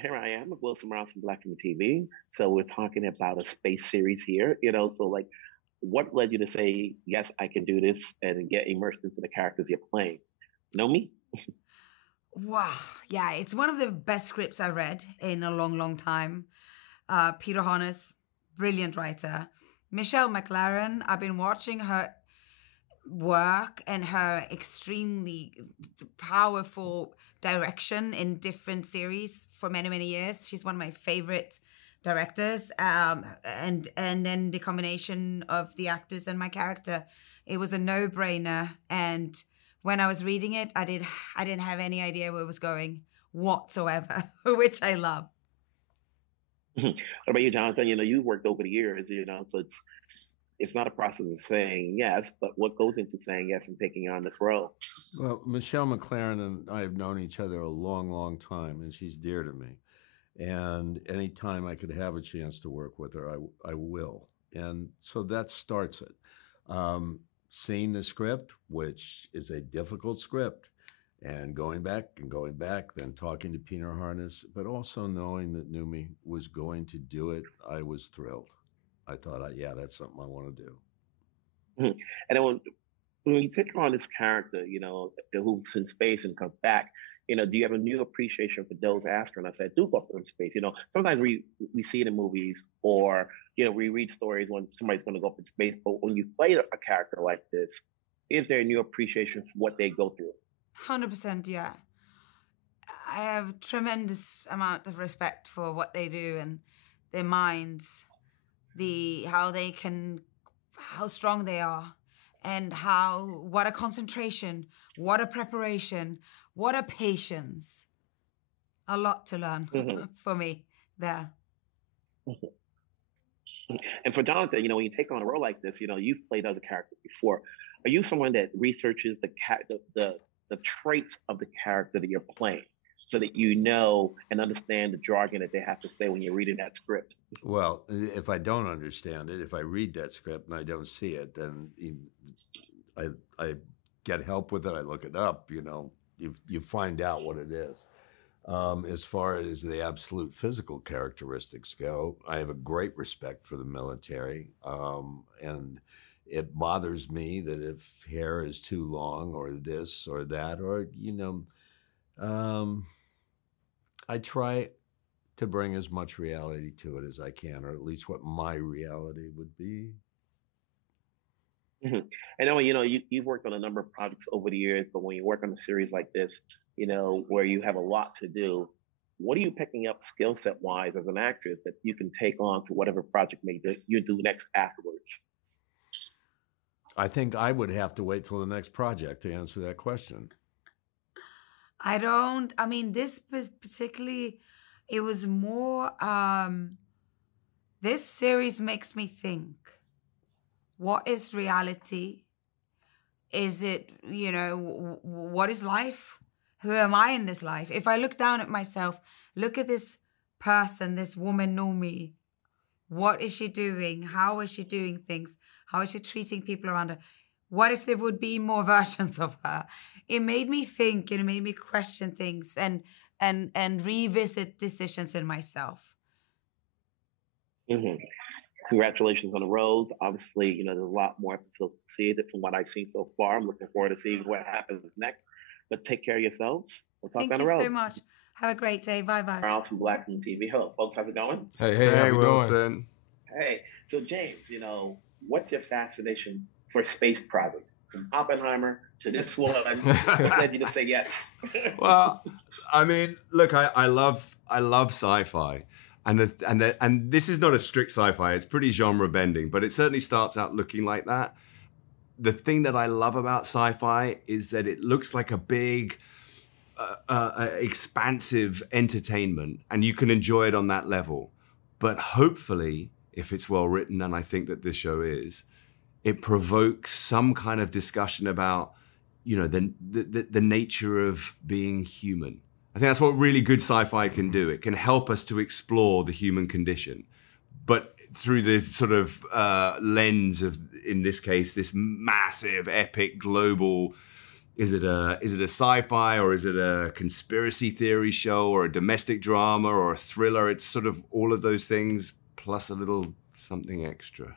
Here I am, Wilson Rouse from Black Film TV. So we're talking about a space series here, So like, what led you to say, yes, I can do this and get immersed into the characters you're playing? Know me? Wow. Yeah, it's one of the best scripts I read in a long, long time. Peter Honus, brilliant writer. Michelle MacLaren, I've been watching her work and her extremely powerful direction in different series for many, many years. She's one of my favorite directors. And then the combination of the actors and my character, it was a no-brainer. And when I was reading it, I didn't have any idea where it was going whatsoever, which I love. What about you, Jonathan? You've worked over the years, so it's not a process of saying yes, but what goes into saying yes and taking on this role? Well, Michelle MacLaren and I have known each other a long, long time, and she's dear to me. And anytime I could have a chance to work with her, I will. And so that starts it. Seeing the script, which is a difficult script, and going back, then talking to Peter Honus, but also knowing that Noomi was going to do it, I was thrilled. I thought, yeah, that's something I want to do. Mm-hmm. And then when you take on this character, who's in space and comes back, do you have a new appreciation for those astronauts that do go up in space? Sometimes we see it in movies or, we read stories when somebody's going to go up in space. But when you play a character like this, is there a new appreciation for what they go through? 100%, yeah. I have a tremendous amount of respect for what they do and their minds, how strong they are, and what a concentration, what a preparation, what a patience. A lot to learn for me there. And for Jonathan, when you take on a role like this, you've played other characters before. Are you someone that researches the traits of the character that you're playing so that you know and understand the jargon that they have to say when you're reading that script? Well, if I don't understand it, if I read that script and I don't see it, then I get help with it. I look it up, you find out what it is. As far as the absolute physical characteristics go, I have a great respect for the military, and it bothers me that if hair is too long or this or that, or, I try to bring as much reality to it as I can, or at least what my reality would be. Mm-hmm. I know, you've worked on a number of projects over the years, but when you work on a series like this, where you have a lot to do, what are you picking up skill set wise as an actress that you can take on to whatever project you do next afterwards? I think I would have to wait till the next project to answer that question. This particularly, it was more, this series makes me think, what is reality? Is it, what is life? Who am I in this life? If I look down at myself, look at this person, this woman, Noomi, what is she doing? How is she doing things? How is she treating people around her? What if there would be more versions of her? It made me think, and it made me question things and revisit decisions in myself. Mm-hmm. Congratulations on the Rose. Obviously, there's a lot more episodes to see from what I've seen so far. I'm looking forward to seeing what happens next. But take care of yourselves. We'll talk down the road. Thank you so much. Have a great day. Bye-bye. Rouse from Black Film TV. Hello, folks. How's it going? Hey, how you Wilson. Doing? Hey. So, James, what's your fascination for space projects? From Oppenheimer to this one, what led you to say yes? Well, look, I love sci-fi. And this is not a strict sci-fi. It's pretty genre bending, but it certainly starts out looking like that. The thing that I love about sci-fi is that it looks like a big, expansive entertainment, and you can enjoy it on that level. But hopefully, if it's well written, and I think that this show is, it provokes some kind of discussion about, the nature of being human. I think that's what really good sci-fi can do. It can help us to explore the human condition, but through the sort of lens of, in this case, this massive, epic, global is it a sci-fi, or is it a conspiracy theory show, or a domestic drama, or a thriller? It's sort of all of those things plus a little something extra.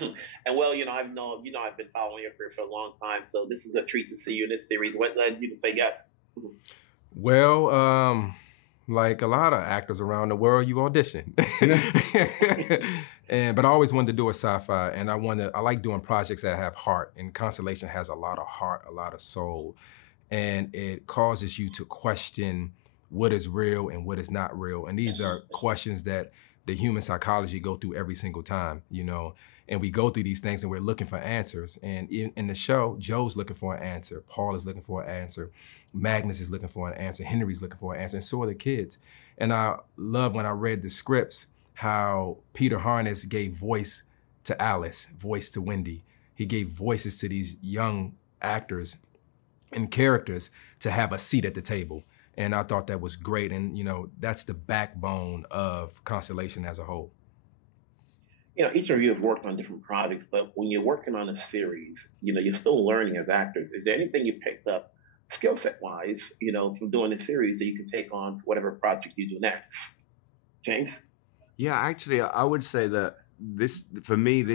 And well, I've been following your career for a long time, so this is a treat to see you in this series. What led you to say yes? Well, like a lot of actors around the world, you audition. But I always wanted to do a sci-fi, and I like doing projects that have heart, and Constellation has a lot of heart, a lot of soul, and it causes you to question what is real and what is not real. And these are questions that the human psychology go through every single time, and we go through these things and we're looking for answers. And in the show, Joe's looking for an answer, Paul is looking for an answer, Magnus is looking for an answer, Henry's looking for an answer, and so are the kids. And I love when I read the scripts, how Peter Harness gave voice to Alice, voice to Wendy. He gave voices to these young actors and characters to have a seat at the table. And I thought that was great. And, that's the backbone of Constellation as a whole. Each of you have worked on different projects, but when you're working on a series, you're still learning as actors. Is there anything you picked up skill set wise, from doing the series that you can take on to whatever project you do next? James? Yeah, actually, I would say that this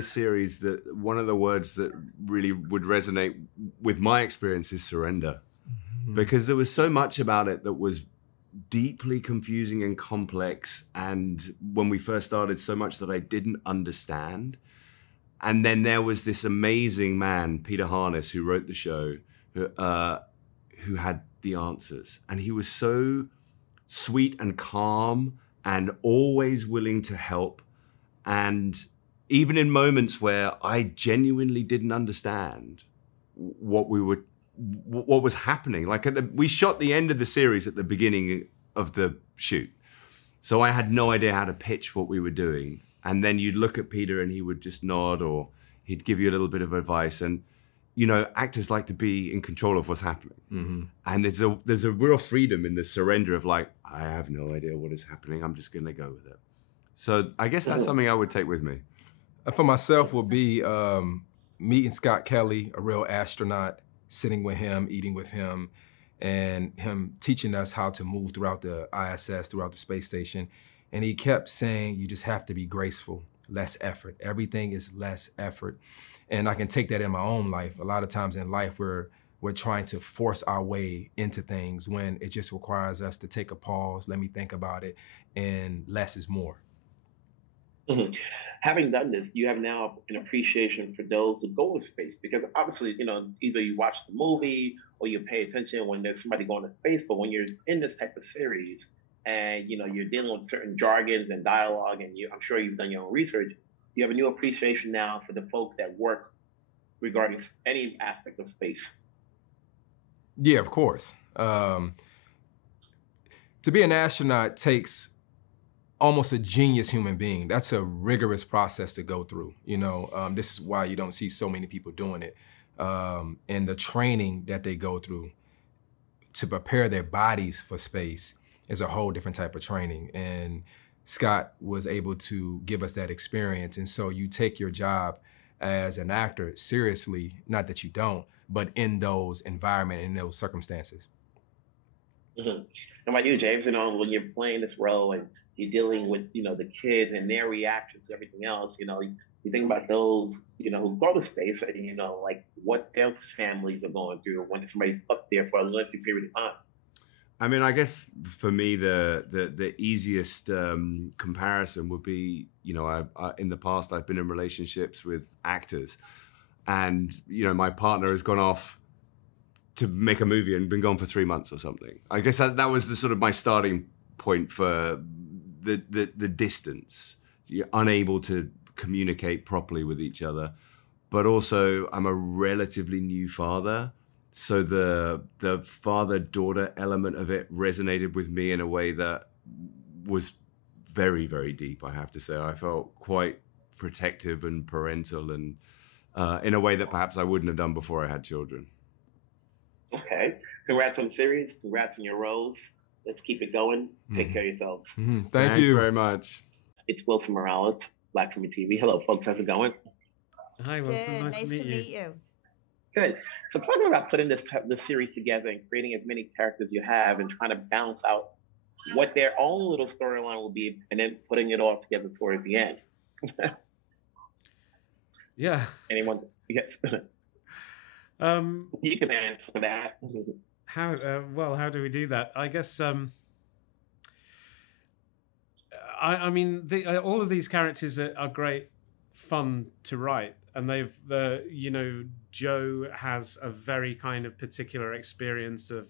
series, that one of the words that really would resonate with my experience is surrender. Mm-hmm. Because there was so much about it that was deeply confusing and complex, and when we first started, so much that I didn't understand. And then there was this amazing man, Peter Harness, who wrote the show, who had the answers, and he was so sweet and calm and always willing to help. And even in moments where I genuinely didn't understand what was happening. Like we shot the end of the series at the beginning of the shoot. So I had no idea how to pitch what we were doing. And then you'd look at Peter and he would just nod, or he'd give you a little bit of advice. And, actors like to be in control of what's happening. Mm-hmm. And there's a real freedom in the surrender of like, I have no idea what is happening. I'm just going to go with it. So I guess that's something I would take with me. For myself will be meeting Scott Kelly, a real astronaut, sitting with him, eating with him, and him teaching us how to move throughout the ISS, throughout the space station. And he kept saying, you just have to be graceful, less effort. Everything is less effort. And I can take that in my own life. A lot of times in life, we're trying to force our way into things when it just requires us to take a pause, let me think about it, and less is more. Mm-hmm. Having done this, you have now an appreciation for those who go to space, because obviously, either you watch the movie or you pay attention when there's somebody going to space, but when you're in this type of series and, you're dealing with certain jargons and dialogue, and I'm sure you've done your own research, you have a new appreciation now for the folks that work regarding any aspect of space. Yeah, of course. To be an astronaut takes almost a genius human being. That's a rigorous process to go through. This is why you don't see so many people doing it. And the training that they go through to prepare their bodies for space is a whole different type of training. And Scott was able to give us that experience. And so you take your job as an actor seriously, not that you don't, but in those environments, in those circumstances. Mm-hmm. How about you, James? When you're playing this role and you're dealing with, the kids and their reactions to everything else, you think about those, who go to space and, like what their families are going through when somebody's up there for a lengthy period of time. I mean, I guess for me, the easiest comparison would be, I in the past, I've been in relationships with actors, and, my partner has gone off to make a movie and been gone for 3 months or something. I guess that was the sort of my starting point for the distance. You're unable to communicate properly with each other, but also I'm a relatively new father. So the father-daughter element of it resonated with me in a way that was very, very deep, I have to say. I felt quite protective and parental, and in a way that perhaps I wouldn't have done before I had children. Okay. Congrats on the series. Congrats on your roles. Let's keep it going. Take care of yourselves. Mm-hmm. Thanks you very much. It's Wilson Morales, Black Film TV. Hello, folks. How's it going? Hi, Wilson. Good. Nice to meet you. Good. So talk about putting this series together and creating as many characters you have and trying to balance out what their own little storyline will be, and then putting it all together towards the end. Yeah. Anyone? Yes. You can answer that. How do we do that? I guess. I mean, all of these characters are great fun to write, and they've Joe has a very kind of particular experience of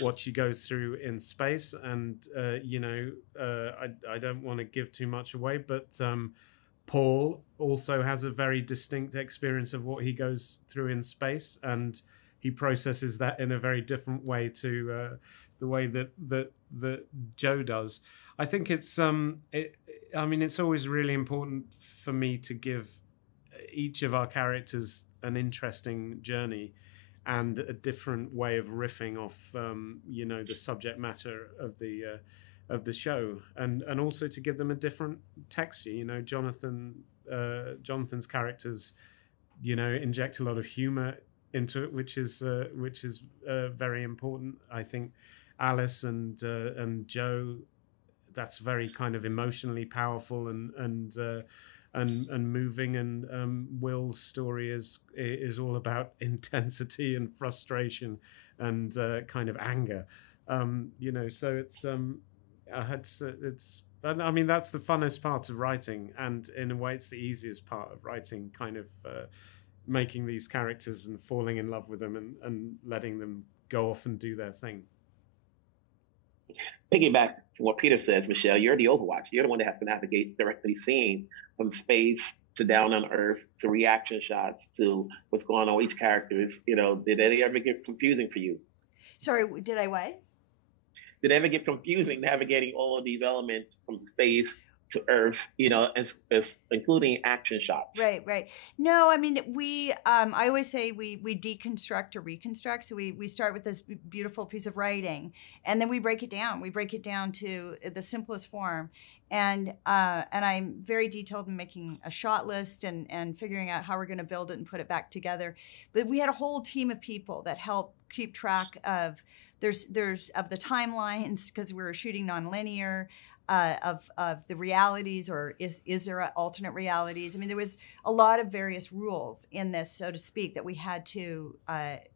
what she goes through in space, and I don't want to give too much away, but Paul also has a very distinct experience of what he goes through in space, and he processes that in a very different way to the way that Joe does. I think it's it's always really important for me to give each of our characters an interesting journey and a different way of riffing off the subject matter of the show, and also to give them a different texture. Jonathan's characters inject a lot of humor into it, which is very important. I think Alice and Joe, that's very kind of emotionally powerful and moving, and Will's story is all about intensity and frustration and kind of anger. So it's that's the funnest part of writing, and in a way it's the easiest part of writing, kind of making these characters and falling in love with them and letting them go off and do their thing. Piggyback to what Peter says, Michelle, you're the Overwatch. You're the one that has to navigate directly scenes from space to down on Earth to reaction shots to what's going on with each character. Did they ever get confusing for you? Sorry, did I what? Did it ever get confusing navigating all of these elements from space to Earth, as including action shots? Right. No, I mean, I always say we deconstruct or reconstruct. So we start with this beautiful piece of writing, and then we break it down. We break it down to the simplest form. And I'm very detailed in making a shot list and figuring out how we're going to build it and put it back together. But we had a whole team of people that help keep track of there's of the timelines, because we were shooting nonlinear. Of the realities, or is there alternate realities? I mean, there was a lot of various rules in this, so to speak, that we had to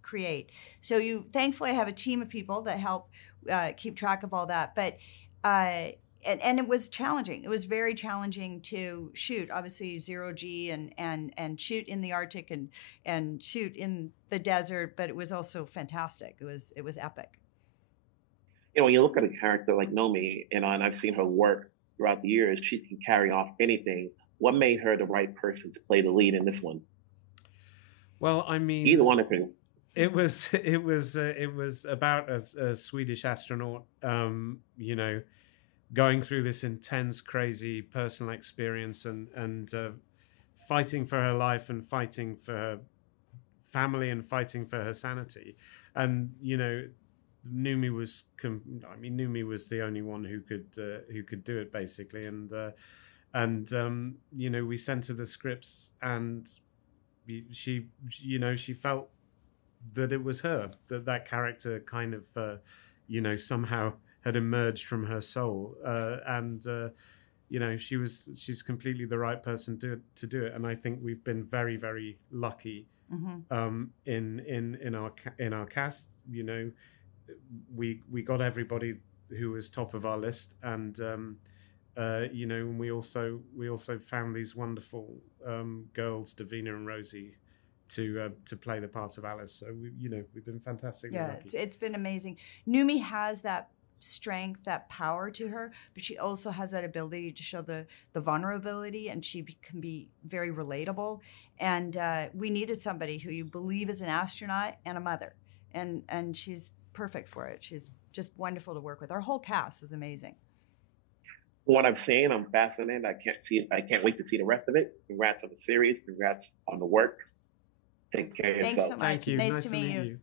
create. So thankfully, I have a team of people that help keep track of all that. But and it was challenging. It was very challenging to shoot, obviously 0G and shoot in the Arctic and shoot in the desert. But it was also fantastic. It was epic. When you look at a character like Noomi, and I've seen her work throughout the years, she can carry off anything. What made her the right person to play the lead in this one? Well, I mean, either one of them. It was about a Swedish astronaut, going through this intense, crazy personal experience and fighting for her life and fighting for her family and fighting for her sanity, and Noomi was the only one who could do it, basically, and we sent her the scripts, and she felt that it was her, that character kind of somehow had emerged from her soul, and she's completely the right person to do it, and I think we've been very, very lucky in our cast. We got everybody who was top of our list, and and we also found these wonderful girls, Davina and Rosie, to play the part of Alice. So we've been fantastic. Yeah, it's been amazing. Noomi has that strength, that power to her, but she also has that ability to show the vulnerability, and she can be very relatable. And we needed somebody who you believe is an astronaut and a mother, and she's perfect for it. She's just wonderful to work with. Our whole cast was amazing. What I'm saying, I'm fascinated. I can't wait to see the rest of it. Congrats on the series. Congrats on the work. Take care of yourself. Thanks so much. Thank you. Nice to meet you.